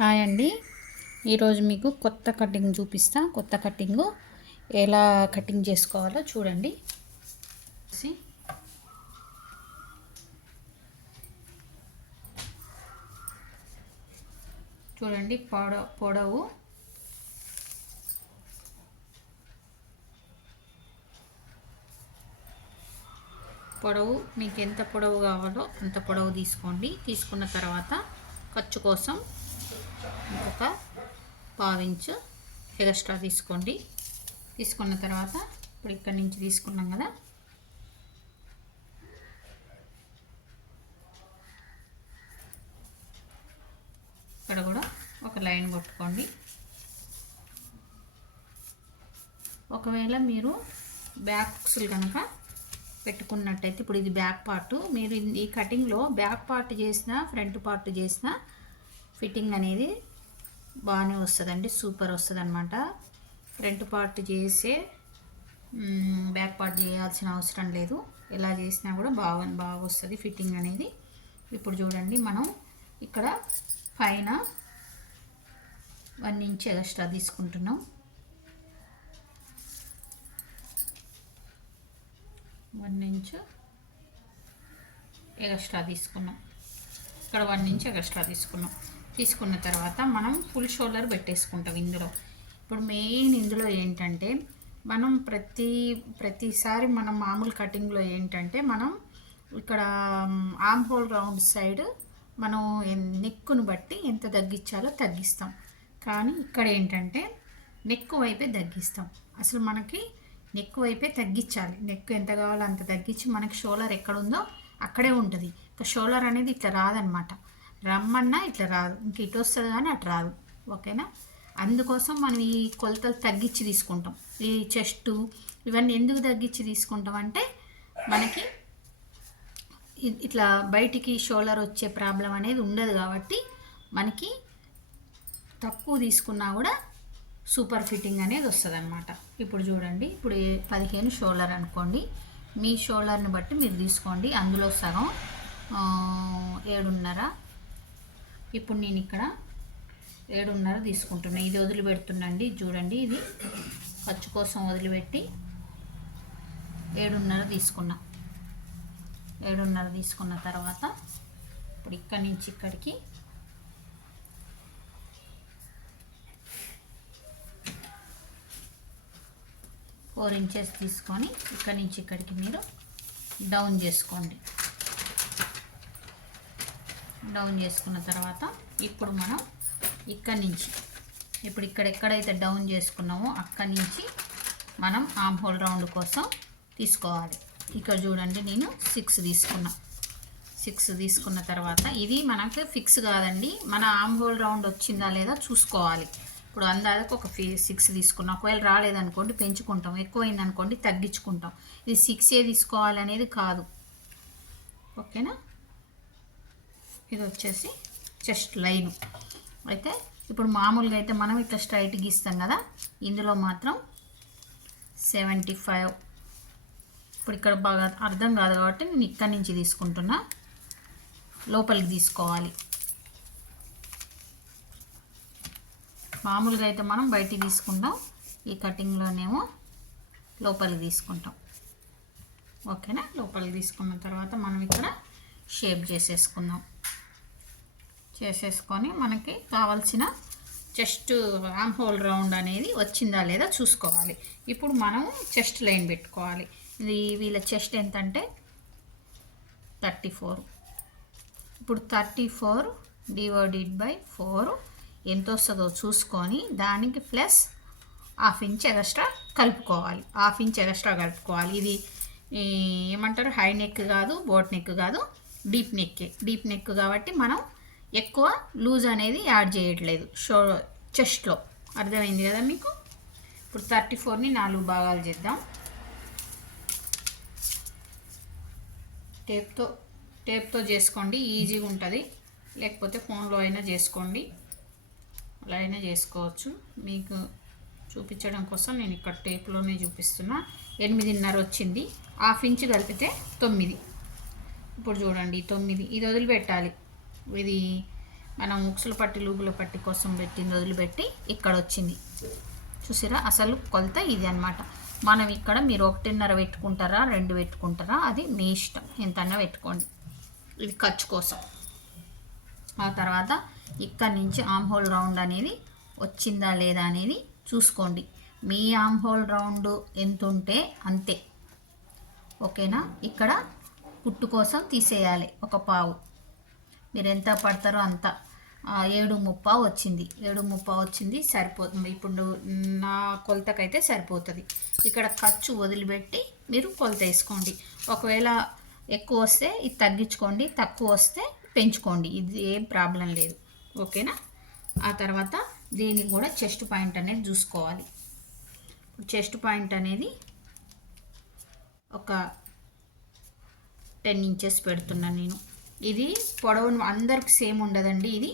Hi అండి. ఈరోజు మీకు కొత్త కటింగ్ చూపిస్తా. కొత్త కటింగ్ ఎలా కటింగ్ చేసుకోవాలో చూడండి. చూడండి పొడ పొడవు. పొడవు మీకు ఎంత పొడవు కావాలో అంత పొడవు తీసుకోండి. తీసుకున్న తర్వాత ఖర్చు కోసం ఇంకొక పావించు ఎగస్ట్రా తీసుకోండి. తీసుకున్న తర్వాత ఇప్పుడు ఇక్కడి నుంచి తీసుకున్నాం కదా. ఇక్కడ కూడా ఒక లైన్ కొట్టుకోండి. ఒకవేళ మీరు బ్యాక్స్లు కనుక పెట్టుకున్నట్టయితే ఇప్పుడు ఇది బ్యాక్ పార్ట్ మీరు ఈ కటింగ్లో బ్యాక్ పార్ట్ చేసిన ఫ్రంట్ పార్ట్ చేసిన ఫిట్టింగ్ అనేది బాగానే వస్తుందండి సూపర్ వస్తుంది అనమాట ఫ్రంట్ పార్ట్ చేసే బ్యాక్ పార్ట్ చేయాల్సిన అవసరం లేదు. ఎలా చేసినా కూడా బాగా బాగా వస్తుంది ఫిట్టింగ్ అనేది. ఇప్పుడు చూడండి మనం ఇక్కడ పైన వన్ ఇంచ్ ఎక్స్ట్రా తీసుకుంటున్నాం. వన్ ఇంచ్ ఎక్స్ట్రా తీసుకున్నాం. ఇక్కడ వన్ ఇంచ్ ఎక్స్ట్రా తీసుకున్నాం. తీసుకున్న తర్వాత మనం ఫుల్ షోల్డర్ పెట్టేసుకుంటాం ఇందులో. ఇప్పుడు మెయిన్ ఇందులో ఏంటంటే మనం ప్రతి ప్రతిసారి మనం మామూలు కటింగ్లో ఏంటంటే మనం ఇక్కడ ఆమ్ హోల్ రౌండ్ సైడ్ మనం నెక్కును బట్టి ఎంత తగ్గించాలో తగ్గిస్తాం. కానీ ఇక్కడ ఏంటంటే నెక్కు వైపే తగ్గిస్తాం. అసలు మనకి నెక్కు వైపే తగ్గించాలి. నెక్కు ఎంత కావాలో అంత తగ్గించి మనకి షోలర్ ఎక్కడ ఉందో అక్కడే ఉంటుంది. ఇక షోలర్ అనేది ఇట్లా రాదనమాట. రమ్మన్నా ఇట్లా రాదు. ఇంక ఇటు వస్తుంది కానీ అటు రాదు. ఓకేనా? అందుకోసం మనం ఈ కొలతలు తగ్గించి తీసుకుంటాం. ఈ చెస్టు ఇవన్నీ ఎందుకు తగ్గించి తీసుకుంటాం అంటే మనకి ఇట్లా బయటికి షోలర్ వచ్చే ప్రాబ్లం అనేది ఉండదు కాబట్టి మనకి తక్కువ తీసుకున్నా కూడా సూపర్ ఫిట్టింగ్ అనేది వస్తుంది అనమాట ఇప్పుడు చూడండి. ఇప్పుడు పదిహేను షోల్డర్ అనుకోండి. మీ షోల్డర్ని బట్టి మీరు తీసుకోండి. అందులో సగం ఏడున్నర ఇప్పుడు నేను ఇక్కడ ఏడున్నర తీసుకుంటున్నా. ఇది వదిలిపెడుతున్నాండి చూడండి ఇది ఖర్చు కోసం వదిలిపెట్టి ఏడున్నర తీసుకున్నా. ఏడున్నర తీసుకున్న తర్వాత ఇప్పుడు ఇక్కడి నుంచి ఇక్కడికి ఫోర్ ఇంచెస్ తీసుకొని ఇక్కడి నుంచి ఇక్కడికి మీరు డౌన్ చేసుకోండి. డౌన్ చేసుకున్న తర్వాత ఇప్పుడు మనం ఇక్కడి నుంచి ఇప్పుడు ఇక్కడ ఎక్కడైతే డౌన్ చేసుకున్నామో అక్కడి నుంచి మనం ఆమ్ హోల్ రౌండ్ కోసం తీసుకోవాలి. ఇక్కడ చూడండి నేను సిక్స్ తీసుకున్నా. సిక్స్ తీసుకున్న తర్వాత ఇది మనకు ఫిక్స్ కాదండి. మన ఆమ్ హోల్ రౌండ్ వచ్చిందా లేదా చూసుకోవాలి. ఇప్పుడు అందాక ఒక ఫీ సిక్స్ తీసుకున్నాం. ఒకవేళ రాలేదనుకోండి పెంచుకుంటాం. ఎక్కువైందనుకోండి తగ్గించుకుంటాం. ఇది సిక్స్ ఏ తీసుకోవాలనేది కాదు. ఓకేనా? ఇది వచ్చేసి చెస్ట్ లైన్. అయితే ఇప్పుడు మామూలుగా అయితే మనం ఇట్లా స్ట్రైట్ గీస్తాం కదా ఇందులో మాత్రం సెవెంటీ ఫైవ్. ఇప్పుడు ఇక్కడ బాగా అర్థం కాదు కాబట్టి నేను ఇక్కడి నుంచి తీసుకుంటున్నా. లోపలికి తీసుకోవాలి. మామూలుగా అయితే మనం బయటికి తీసుకుంటాం ఈ కటింగ్లోనేమో లోపలికి తీసుకుంటాం. ఓకేనా? లోపలికి తీసుకున్న తర్వాత మనం ఇక్కడ షేప్ చేసేసుకుందాం. చేసేసుకొని మనకి కావాల్సిన చెస్ట్ ఆమ్ హోల్ రౌండ్ అనేది వచ్చిందా లేదా చూసుకోవాలి. ఇప్పుడు మనం చెస్ట్ లైన్ పెట్టుకోవాలి. ఇది వీళ్ళ చెస్ట్ ఎంతంటే థర్టీ ఫోర్. ఇప్పుడు thirty four divided by four ఎంత వస్తుందో చూసుకొని దానికి ప్లస్ హాఫ్ ఇంచ్ ఎక్స్ట్రా కలుపుకోవాలి. హాఫ్ ఇంచ్ ఎక్స్ట్రా కలుపుకోవాలి. ఇది ఏమంటారు? హై నెక్ కాదు బోట్ నెక్ కాదు. డీప్ నెక్కే డీప్ నెక్ కాబట్టి మనం ఎక్కువ లూజ్ అనేది యాడ్ చేయట్లేదు. షో చెస్ట్లో. అర్థమైంది కదా మీకు? ఇప్పుడు థర్టీ ఫోర్ని నాలుగు భాగాలు చేద్దాం. టేప్తో టేప్తో చేసుకోండి. ఈజీగా ఉంటుంది. లేకపోతే ఫోన్లో అయినా చేసుకోండి. అలా అయినా చేసుకోవచ్చు. మీకు చూపించడం కోసం నేను ఇక్కడ టేప్లోనే చూపిస్తున్నా. ఎనిమిదిన్నర వచ్చింది. హాఫ్ ఇంచ్ కలిపితే తొమ్మిది. ఇప్పుడు చూడండి తొమ్మిది. ఇది వదిలిపెట్టాలి. ఇది మనం ముక్సులు పట్టి లూపుల పట్టి కోసం పెట్టింది వదిలిపెట్టి ఇక్కడ వచ్చింది. చూసారా? అసలు కొలత ఇది అన్నమాట. మనం ఇక్కడ మీరు ఒకటిన్నర పెట్టుకుంటారా రెండు పెట్టుకుంటారా అది మీ ఇష్టం. ఎంతన్నా పెట్టుకోండి. ఇది ఖర్చు కోసం. ఆ తర్వాత ఇక్కడ నుంచి ఆమ్ హోల్ రౌండ్ అనేది వచ్చిందా లేదా అనేది చూసుకోండి. మీ ఆమ్ హోల్ రౌండ్ ఎంత ఉంటే అంతే. ఓకేనా? ఇక్కడ కుట్టు కోసం తీసేయాలి ఒక పావు. మీరు ఎంత పడతారో అంత. ఏడు ముప్పావు వచ్చింది. ఏడు ముప్పావు వచ్చింది సరిపోతుంది. ఇప్పుడు నా కొలతకైతే సరిపోతుంది. ఇక్కడ ఖర్చు వదిలిపెట్టి మీరు కొలత వేసుకోండి. ఒకవేళ ఎక్కువ వస్తే ఇది తగ్గించుకోండి తక్కువ వస్తే పెంచుకోండి. ఇది ఏం ప్రాబ్లం లేదు. ఓకేనా? ఆ తర్వాత దీనికి కూడా చెస్ట్ పాయింట్ అనేది చూసుకోవాలి. చెస్ట్ పాయింట్ అనేది ఒక టెన్ ఇంచెస్ పెడుతున్నాను నేను. ఇది పొడవును అందరికి సేమ్ ఉండదండి ఇది.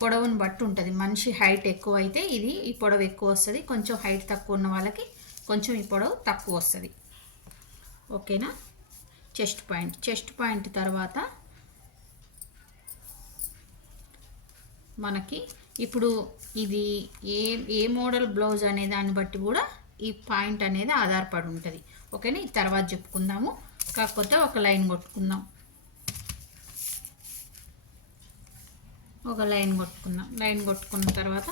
పొడవును బట్టి ఉంటుంది. మనిషి హైట్ ఎక్కువ అయితే ఇది ఈ పొడవు ఎక్కువ వస్తుంది. కొంచెం హైట్ తక్కువ ఉన్న వాళ్ళకి కొంచెం ఈ పొడవు తక్కువ వస్తుంది. ఓకేనా? Chest point. చెస్ట్ పాయింట్ తర్వాత మనకి ఇప్పుడు ఇది ఏ ఏ మోడల్ బ్లౌజ్ అనే దాన్ని బట్టి కూడా ఈ పాయింట్ అనేది ఆధారపడి ఉంటుంది. ఓకేనా? ఇది తర్వాత చెప్పుకుందాము. కాకపోతే ఒక లైన్ కొట్టుకుందాం. ఒక లైన్ కొట్టుకుందాం. లైన్ కొట్టుకున్న తర్వాత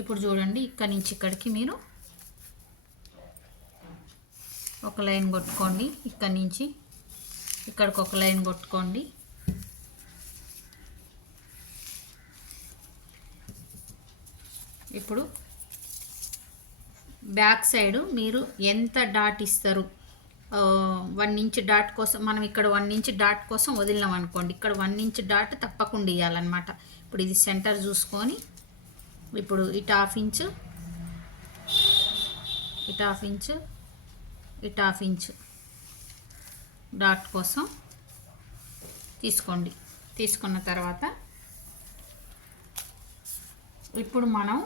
ఇప్పుడు చూడండి ఇక్కడి నుంచి ఇక్కడికి మీరు ఒక లైన్ కొట్టుకోండి. ఇక్కడి నుంచి ఇక్కడికి ఒక లైన్ కొట్టుకోండి. ఇప్పుడు బ్యాక్ సైడ్ మీరు ఎంత డాట్ ఇస్తారు? వన్ ఇంచ్ డాట్ కోసం మనం ఇక్కడ వన్ ఇంచ్ డాట్ కోసం వదిలినాం అనుకోండి. ఇక్కడ వన్ ఇంచ్ డాట్ తప్పకుండా ఇవ్వాలన్నమాట ఇప్పుడు ఇది సెంటర్ చూసుకొని ఇప్పుడు ఇటు హాఫ్ ఇంచ్ ఇటు హాఫ్ ఇంచ్ ఇటు హాఫ్ ఇంచ్ డాట్ కోసం తీసుకోండి. తీసుకున్న తర్వాత ఇప్పుడు మనం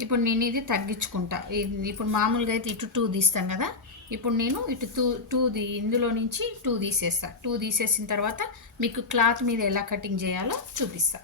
ఇప్పుడు నేను ఇది తగ్గించుకుంటా. ఇప్పుడు మామూలుగా అయితే ఇటు టూ తీస్తాను కదా. ఇప్పుడు నేను ఇటు టూ టూ ది ఇందులో నుంచి టూ తీసేస్తా. టూ తీసేసిన తర్వాత మీకు క్లాత్ మీద ఎలా కటింగ్ చేయాలో చూపిస్తా.